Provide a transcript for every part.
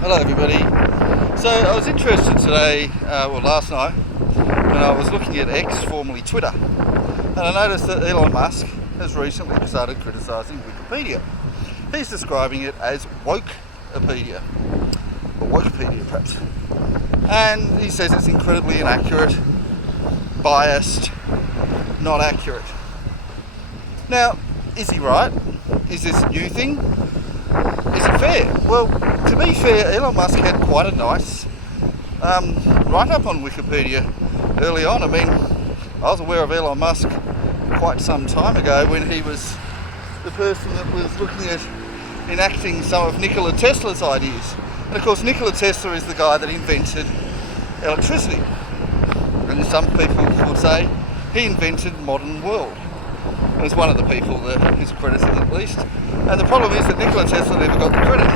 Hello everybody. So I was interested today, last night, when I was looking at X, formerly Twitter, and I noticed that Elon Musk has recently started criticising Wikipedia. He's describing it as Wokepedia, or Wikipedia perhaps, and he says it's incredibly inaccurate, biased, not accurate. Now, is he right? Is this a new thing? Is it fair? Well, to be fair, Elon Musk had quite a nice write-up on Wikipedia early on. I mean, I was aware of Elon Musk quite some time ago when he was the person that was looking at enacting some of Nikola Tesla's ideas. And of course, Nikola Tesla is the guy that invented electricity. And some people would say he invented the modern world. And was one of the people that is credited at least. And the problem is that Nikola Tesla never got the credit,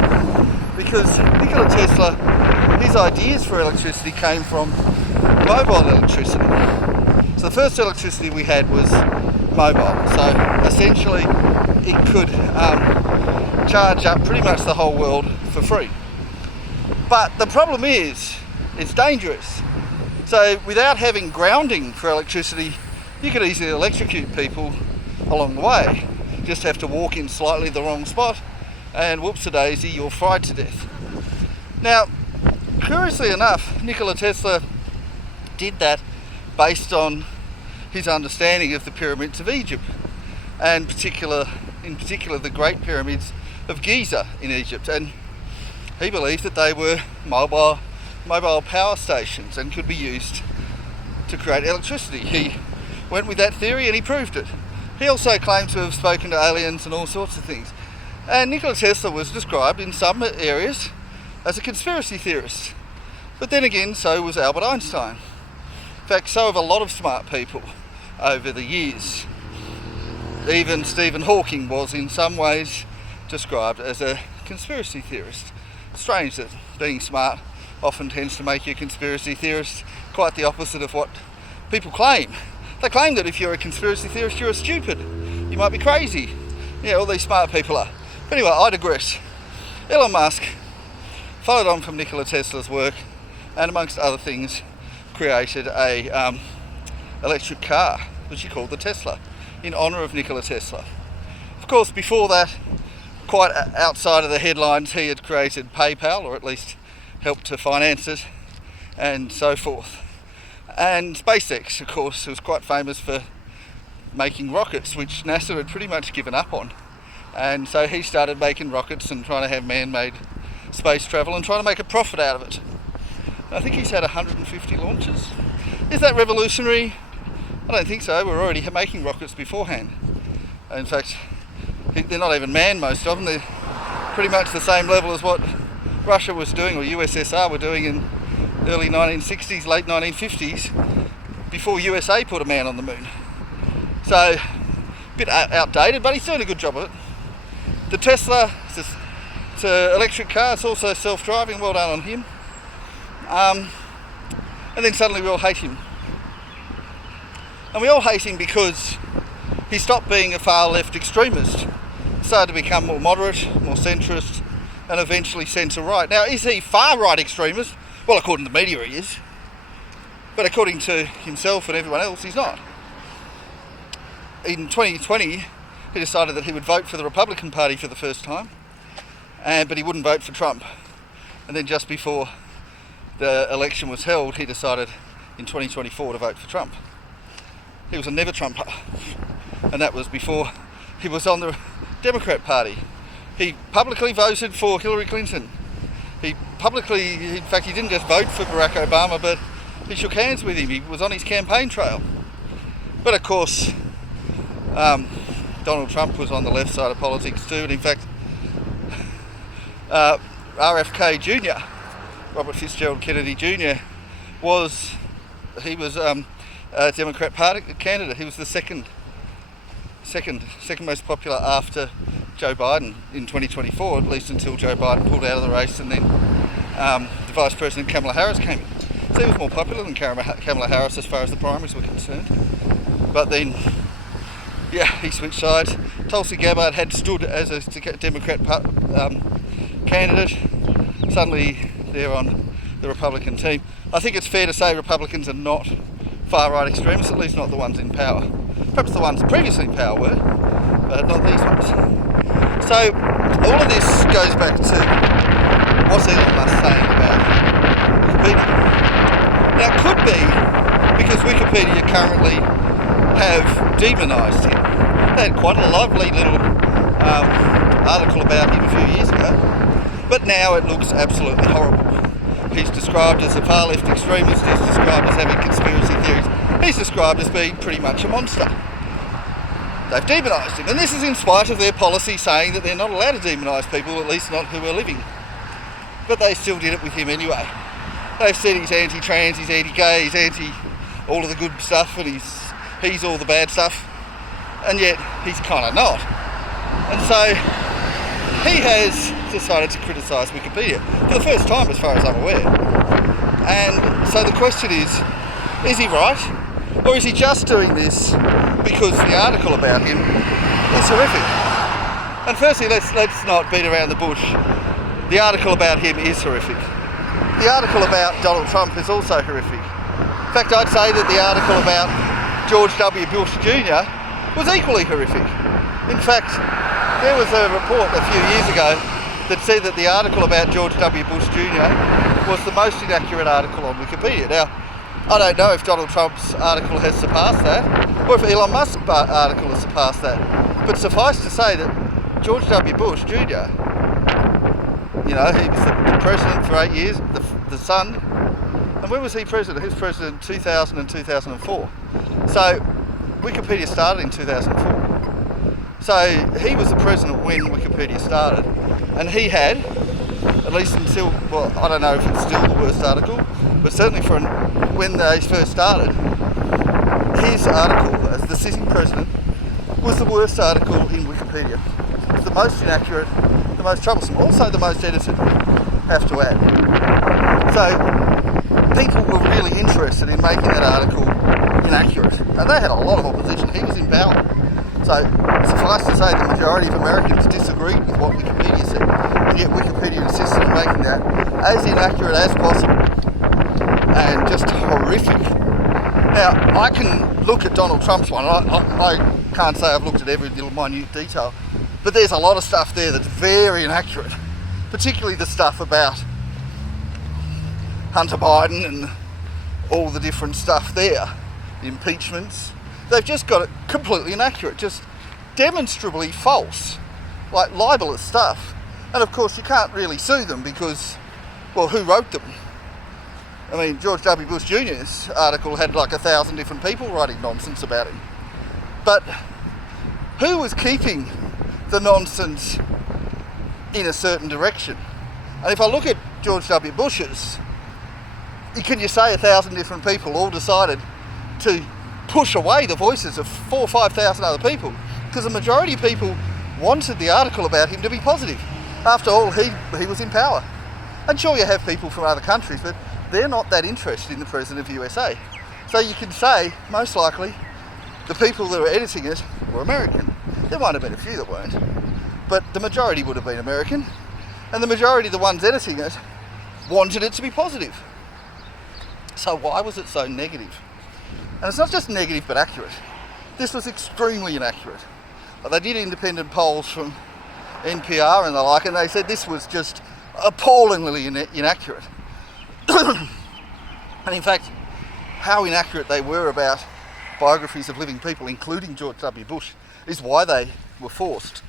because Nikola Tesla, his ideas for electricity came from mobile electricity. So the first electricity we had was mobile. So essentially it could charge up pretty much the whole world for free. But the problem is, it's dangerous. So without having grounding for electricity, you could easily electrocute people along the way. Just have to walk in slightly the wrong spot and whoops-a-daisy, you're fried to death. Now, curiously enough, Nikola Tesla did that based on his understanding of the pyramids of Egypt, and in particular the Great Pyramids of Giza in Egypt, and he believed that they were mobile power stations and could be used to create electricity. He went with that theory and he proved it. He also claimed to have spoken to aliens and all sorts of things. And Nikola Tesla was described in some areas as a conspiracy theorist. But then again, so was Albert Einstein. In fact, so have a lot of smart people over the years. Even Stephen Hawking was in some ways described as a conspiracy theorist. Strange that being smart often tends to make you a conspiracy theorist, quite the opposite of what people claim. They claim that if you're a conspiracy theorist, you're stupid. You might be crazy. Yeah, all these smart people are. But anyway, I digress. Elon Musk followed on from Nikola Tesla's work and amongst other things created a electric car, which he called the Tesla, in honour of Nikola Tesla. Of course, before that, quite outside of the headlines, he had created PayPal, or at least helped to finance it, and so forth. And SpaceX, of course, was quite famous for making rockets, which NASA had pretty much given up on. And so he started making rockets and trying to have man-made space travel and trying to make a profit out of it. I think he's had 150 launches. Is that revolutionary? I don't think so. We're already making rockets beforehand. In fact, they're not even manned, most of them. They're pretty much the same level as what Russia was doing, or USSR were doing in early 1960s, late 1950s, before USA put a man on the moon. So, a bit outdated, but he's doing a good job of it. The Tesla, it's an electric car, it's also self-driving, well done on him. And then suddenly we all hate him. And we all hate him because he stopped being a far-left extremist, started to become more moderate, more centrist, and eventually centre-right. Now, is he far-right extremist? Well, according to the media he is. But according to himself and everyone else, he's not. In 2020, he decided that he would vote for the Republican Party for the first time, but he wouldn't vote for Trump. And then just before the election was held, he decided in 2024 to vote for Trump. He was a never-Trumper, and that was before he was on the Democrat Party. He publicly voted for Hillary Clinton. He didn't just vote for Barack Obama, but he shook hands with him. He was on his campaign trail. But of course, Donald Trump was on the left side of politics too, and in fact, RFK Jr., Robert Fitzgerald Kennedy Jr., was a Democrat Party candidate. He was the second most popular after Joe Biden in 2024, at least until Joe Biden pulled out of the race, and then the Vice President Kamala Harris came in. So he was more popular than Kamala Harris as far as the primaries were concerned. But then, he switched sides. Tulsi Gabbard had stood as a Democrat candidate. suddenly they're on the Republican team. I think it's fair to say Republicans are not far-right extremists, at least not the ones in power. Perhaps the ones previously in power were, but not these ones. So all of this goes back to what's Elon Musk saying about Wikipedia. Now it could be because Wikipedia currently have demonised him. They had quite a lovely little article about him a few years ago, but now it looks absolutely horrible. He's described as a far left extremist, he's described as having conspiracy theories, he's described as being pretty much a monster. They've demonised him, and this is in spite of their policy saying that they're not allowed to demonise people, at least not who are living. But they still did it with him anyway. They've said he's anti-trans, he's anti-gay, he's anti all of the good stuff, and he's all the bad stuff, and yet he's kind of not. And so he has decided to criticise Wikipedia for the first time as far as I'm aware. And so the question is he right? Or is he just doing this because the article about him is horrific? And firstly, let's not beat around the bush. The article about him is horrific. The article about Donald Trump is also horrific. In fact, I'd say that the article about George W. Bush Jr. was equally horrific. In fact, there was a report a few years ago that said that the article about George W. Bush Jr. was the most inaccurate article on Wikipedia. Now, I don't know if Donald Trump's article has surpassed that, or if Elon Musk's article has surpassed that. But suffice to say that George W. Bush Jr., he was the president for 8 years, the son. And when was he president? He was president in 2000 and 2004. So Wikipedia started in 2004. So he was the president when Wikipedia started, and he had, at least until, well, I don't know if it's still the worst article, but certainly when they first started, his article as the sitting president was the worst article in Wikipedia. It's the most inaccurate, the most troublesome, also the most edited, have to add. So people were really interested in making that article inaccurate, and they had a lot of opposition. He was in power. So suffice to say the majority of Americans disagreed with what Wikipedia said, and yet Wikipedia insisted on making that as inaccurate as possible, and just horrific. Now, I can look at Donald Trump's one, I can't say I've looked at every little minute detail, but there's a lot of stuff there that's very inaccurate, particularly the stuff about Hunter Biden and all the different stuff there, the impeachments. They've just got it completely inaccurate, just demonstrably false, like libelous stuff. And of course you can't really sue them because, well, who wrote them? I mean, George W. Bush Jr.'s article had like 1,000 different people writing nonsense about him. But who was keeping the nonsense in a certain direction? And if I look at George W. Bush's, can you say 1,000 different people all decided to push away the voices of 4,000 or 5,000 other people? Because the majority of people wanted the article about him to be positive. After all, he was in power. And sure, you have people from other countries, but they're not that interested in the President of the USA. So you can say, most likely, the people that were editing it were American. There might have been a few that weren't, but the majority would have been American, and the majority of the ones editing it wanted it to be positive. So why was it so negative? And it's not just negative but accurate. This was extremely inaccurate. They did independent polls from NPR and the like, and they said this was just appallingly inaccurate. And in fact, how inaccurate they were about biographies of living people, including George W. Bush, is why they were forced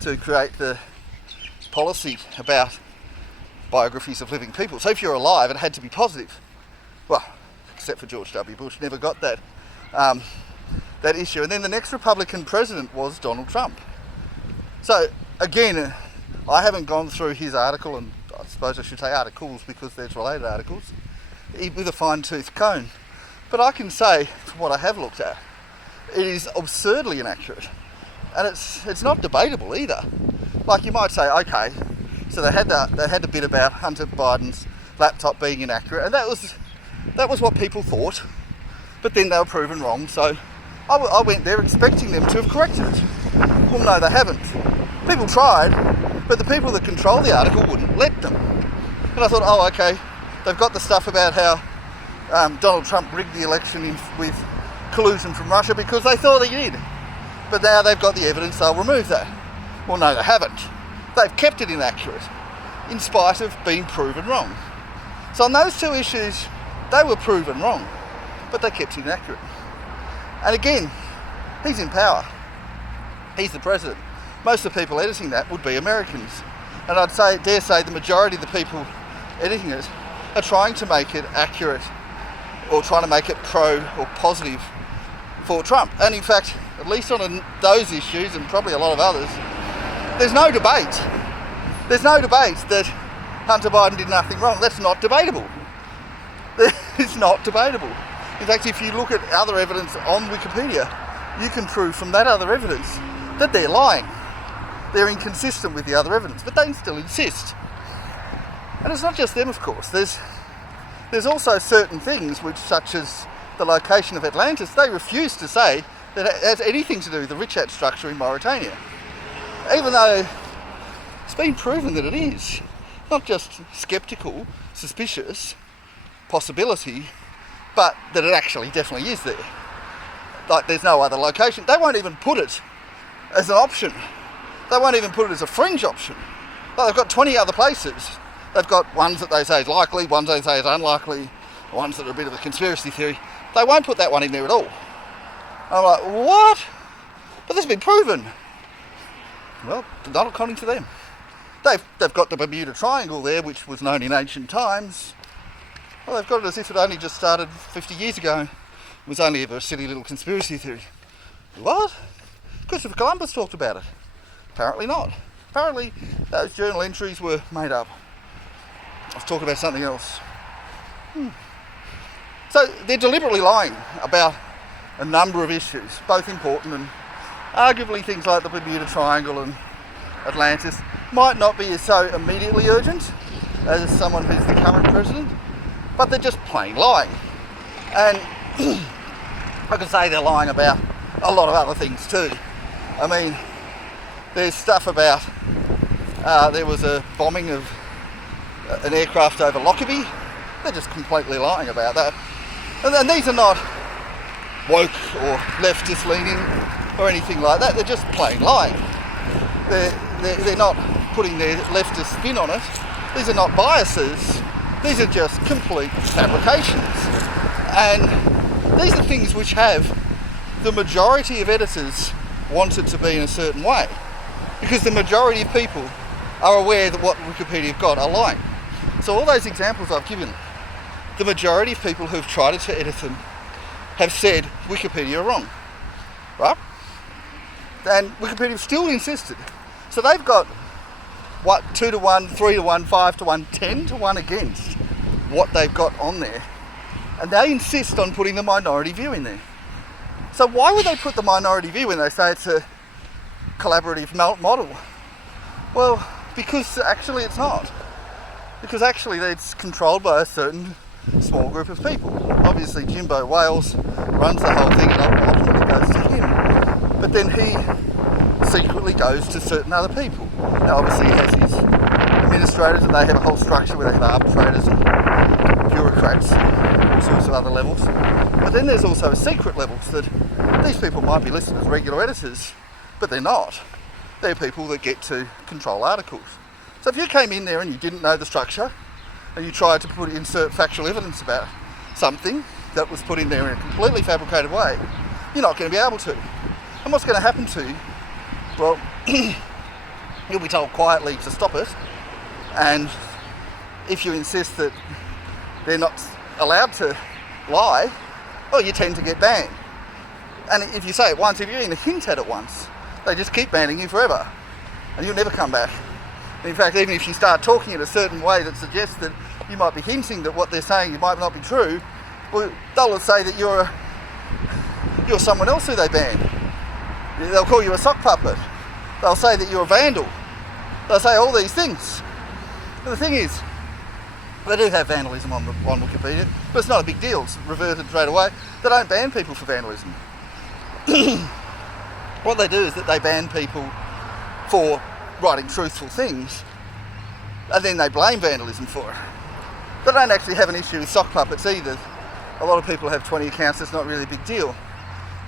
to create the policy about biographies of living people. So if you're alive, it had to be positive. Well, except for George W. Bush, never got that issue. And then the next Republican president was Donald Trump. So again, I haven't gone through his article, and I suppose I should say articles because there's related articles, with a fine-tooth comb. But I can say, from what I have looked at, it is absurdly inaccurate. And it's not debatable either. Like you might say, okay, so they had the bit about Hunter Biden's laptop being inaccurate, and that was what people thought, but then they were proven wrong, so I went there expecting them to have corrected it. Well, no, they haven't. People tried, but the people that control the article wouldn't let them. And I thought, oh, okay, they've got the stuff about how Donald Trump rigged the election with collusion from Russia because they thought he did. But now they've got the evidence, they'll remove that. Well, no, they haven't. They've kept it inaccurate, in spite of being proven wrong. So on those two issues, they were proven wrong, but they kept it inaccurate. And again, he's in power. He's the president. Most of the people editing that would be Americans. And dare say the majority of the people editing it are trying to make it accurate or trying to make it pro or positive for Trump. And in fact, at least on those issues and probably a lot of others, there's no debate. There's no debate that Hunter Biden did nothing wrong. That's not debatable. It's not debatable. In fact, if you look at other evidence on Wikipedia, you can prove from that other evidence that they're lying. They're inconsistent with the other evidence, but they still insist. And it's not just them, of course. There's also certain things which, such as the location of Atlantis, they refuse to say that it has anything to do with the Richat structure in Mauritania. Even though it's been proven that it is. Not just sceptical, suspicious, possibility, but that it actually definitely is there. Like there's no other location. They won't even put it as an option. They won't even put it as a fringe option. But they've got 20 other places. They've got ones that they say is likely, ones they say is unlikely, ones that are a bit of a conspiracy theory. They won't put that one in there at all. I'm like, what? But this has been proven. Well, not according to them. They've got the Bermuda Triangle there, which was known in ancient times. Well, they've got it as if it only just started 50 years ago. It was only ever a silly little conspiracy theory. What? Christopher Columbus talked about it. Apparently not. Apparently those journal entries were made up. I was talking about something else. So they're deliberately lying about a number of issues, both important and arguably things like the Bermuda Triangle and Atlantis might not be so immediately urgent as someone who's the current president, but they're just plain lying. And I can say they're lying about a lot of other things too. I mean, there's stuff about there was a bombing of an aircraft over Lockerbie. They're just completely lying about that. And these are not woke or leftist leaning or anything like that. They're just plain lying. They're not putting their leftist spin on it. These are not biases. These are just complete fabrications. And these are things which have the majority of editors wanted to be in a certain way. Because the majority of people are aware that what Wikipedia have got are lying. So all those examples I've given, the majority of people who've tried to edit them have said Wikipedia are wrong, right? And Wikipedia still insisted. So they've got, 2 to 1, 3 to 1, 5 to 1, 10 to 1 against what they've got on there. And they insist on putting the minority view in there. So why would they put the minority view when they say it's a collaborative model? Well, because actually it's not. Because actually it's controlled by a certain small group of people. Obviously Jimbo Wales runs the whole thing and ultimately goes to him. But then he secretly goes to certain other people. Now obviously he has his administrators and they have a whole structure where they have arbitrators and bureaucrats, all sorts of other levels. But then there's also secret levels that these people might be listed as regular editors, but they're not. They're people that get to control articles. So if you came in there and you didn't know the structure and you tried to insert factual evidence about something that was put in there in a completely fabricated way, you're not going to be able to. And what's going to happen to you? Well, you'll be told quietly to stop it, and if you insist that they're not allowed to lie, well, you tend to get banned. And if you say it once, if you even hint at it once, they just keep banning you forever, and you'll never come back. In fact, even if you start talking in a certain way that suggests that you might be hinting that what they're saying might not be true, well, they'll say that you're someone else who they ban. They'll call you a sock puppet. They'll say that you're a vandal. They'll say all these things. But the thing is, they do have vandalism on Wikipedia, but it's not a big deal. It's reverted straight away. They don't ban people for vandalism. What they do is that they ban people for writing truthful things, and then they blame vandalism for it. They don't actually have an issue with sock puppets either. A lot of people have 20 accounts, it's not really a big deal.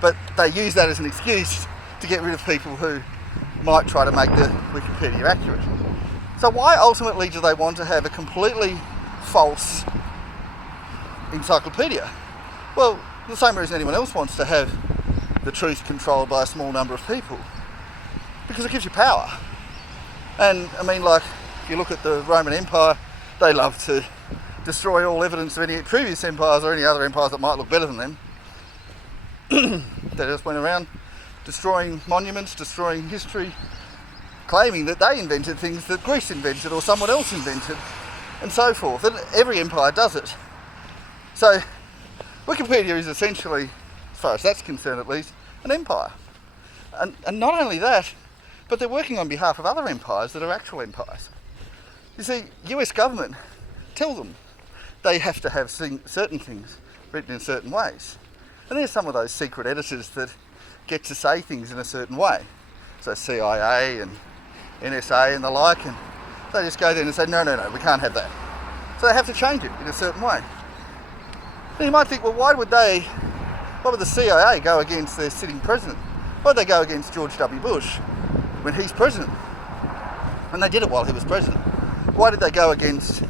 But they use that as an excuse to get rid of people who might try to make the Wikipedia accurate. So why ultimately do they want to have a completely false encyclopedia? Well, the same reason anyone else wants to have the truth controlled by a small number of people. Because it gives you power. And I mean, like, if you look at the Roman Empire, they love to destroy all evidence of any previous empires or any other empires that might look better than them. They just went around destroying monuments, destroying history, claiming that they invented things that Greece invented or someone else invented, and so forth. And every empire does it. So Wikipedia is essentially, as far as that's concerned at least, an empire. And not only that, but they're working on behalf of other empires that are actual empires. You see, US government tell them they have to have certain things written in certain ways. And there's some of those secret editors that get to say things in a certain way. So CIA and NSA and the like, and they just go there and say, no, we can't have that. So they have to change it in a certain way. Then you might think, well, why would the CIA go against their sitting president? Why would they go against George W. Bush when he's president? And they did it while he was president. Why did they go against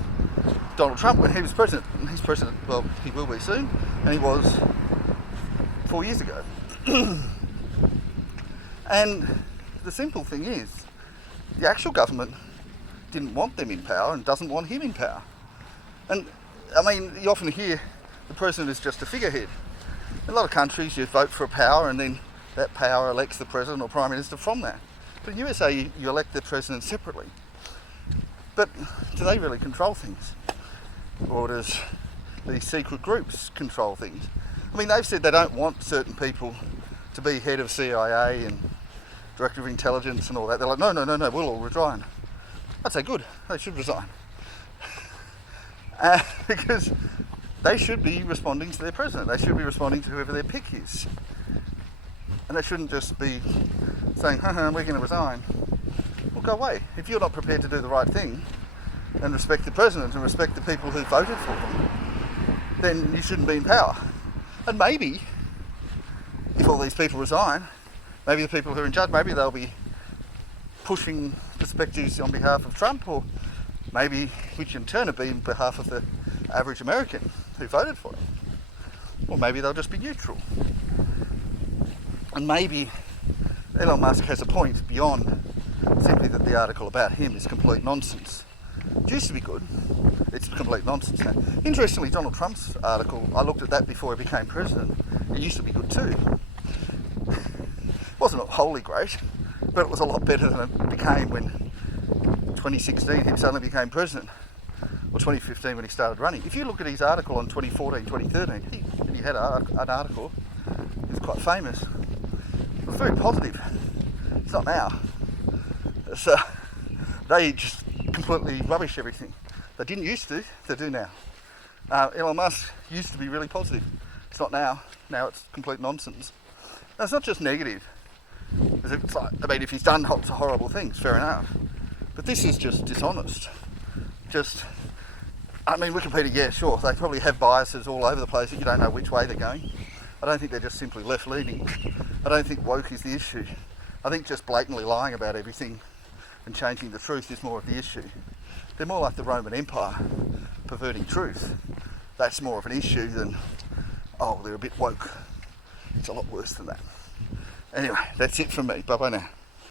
Donald Trump when he was president? And he's president, well, he will be soon, and he was 4 years ago. And the simple thing is, the actual government didn't want them in power and doesn't want him in power. And I mean, you often hear the president is just a figurehead. In a lot of countries you vote for a power and then that power elects the president or prime minister from that. But in USA you elect the president separately. But do they really control things? Or does these secret groups control things? I mean, they've said they don't want certain people to be head of CIA and director of intelligence and all that. They're like, no, we'll all resign. I'd say good, they should resign. Because they should be responding to their president. They should be responding to whoever their pick is. And they shouldn't just be saying, we're going to resign. Well, go away. If you're not prepared to do the right thing and respect the president and respect the people who voted for them, then you shouldn't be in power. And maybe, if all these people resign, maybe the people who are in charge, maybe they'll be pushing perspectives on behalf of Trump, or maybe, which in turn would be on behalf of the average American who voted for him. Or maybe they'll just be neutral. And maybe Elon Musk has a point beyond simply that the article about him is complete nonsense. It used to be good. It's complete nonsense now. Interestingly, Donald Trump's article, I looked at that before he became president. It used to be good too. It wasn't wholly great, but it was a lot better than it became when 2016 he suddenly became president, or 2015 when he started running. If you look at his article on 2014, 2013, he had an article, he was quite famous. It was very positive. It's not now. So they just completely rubbish everything. They didn't used to, they do now. Elon Musk used to be really positive. It's not now. Now it's complete nonsense. Now, it's not just negative. It's like, I mean, if he's done horrible things, fair enough. But this is just dishonest. I mean, Wikipedia, yeah, sure, they probably have biases all over the place that you don't know which way they're going. I don't think they're just simply left-leaning. I don't think woke is the issue. I think just blatantly lying about everything and changing the truth is more of the issue. They're more like the Roman Empire, perverting truth. That's more of an issue than, oh, they're a bit woke. It's a lot worse than that. Anyway, that's it from me. Bye-bye now.